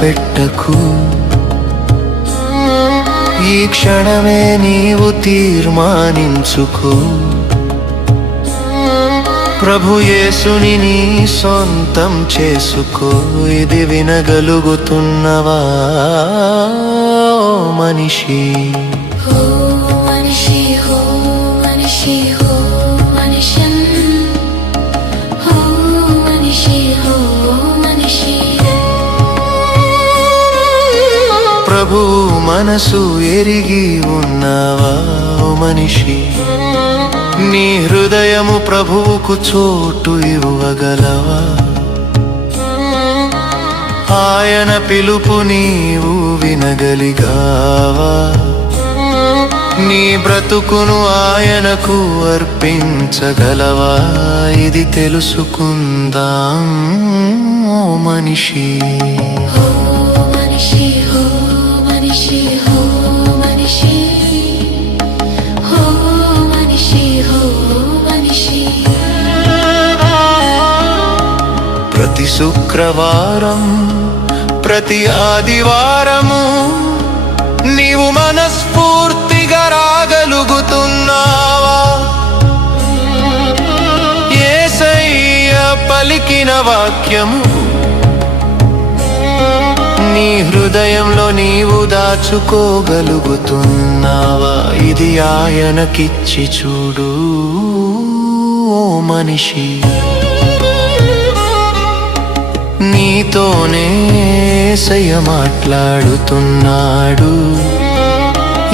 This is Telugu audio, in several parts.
పెట్టకు, ఈ క్షణమే నీవు తీర్మానించుకో. ప్రభు యేసుని నీ సొంతం చేసుకో. ఇది వినగలుగుతున్నవా మనిషి? ప్రభు మనసు ఎరిగి ఉన్నావా మనిషి? నీ హృదయము ప్రభువుకు చోటు ఇవ్వగలవా? ఆయన పిలుపు నీవు వినగలిగావా? నీ బ్రతుకును ఆయనకు అర్పించగలవా? ఇది తెలుసుకుందాం ఓ మనిషి. ప్రతి శుక్రవారం ప్రతి ఆదివారము నీవు మనస్ఫూర్తిగా రాగలుగుతున్నావా? యేసయ్య పలికిన వాక్యము నీ హృదయంలో నీవు దాచుకోగలుగుతున్నావా? ఇది ఆయనకిచ్చి చూడు ఓ మనిషి. నీతోనే యేసయ్య మాట్లాడుతున్నాడు.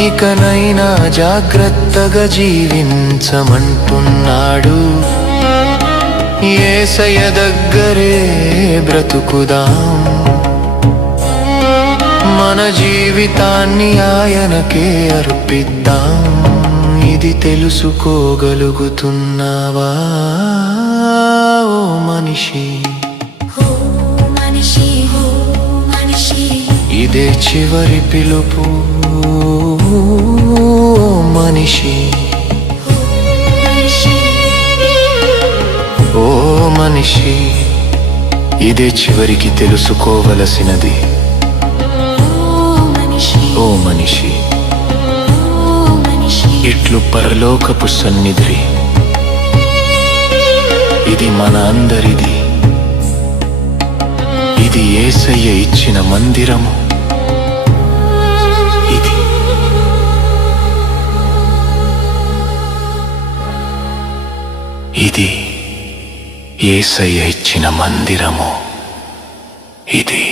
ఇకనైనా జాగ్రత్తగా జీవించమంటున్నాడు. యేసయ్య దగ్గరే బ్రతుకుదాం, మన జీవితాన్ని ఆయనకే అర్పిద్దాం. ఇది తెలుసుకోగలుగుతున్నావా ఓ మనిషి? ఇదే చివరి పిలుపు మనిషి. ఓ మనిషి, ఇదే చివరికి తెలుసుకోవలసినది. ఓ మనిషి, ఇట్లు పరలోకపు సన్నిధి, ఇది మన అందరిది. ఇది యేసయ్య ఇచ్చిన మందిరము. ఇది యేసయ్య ఇచ్చిన మందిరము. ఇది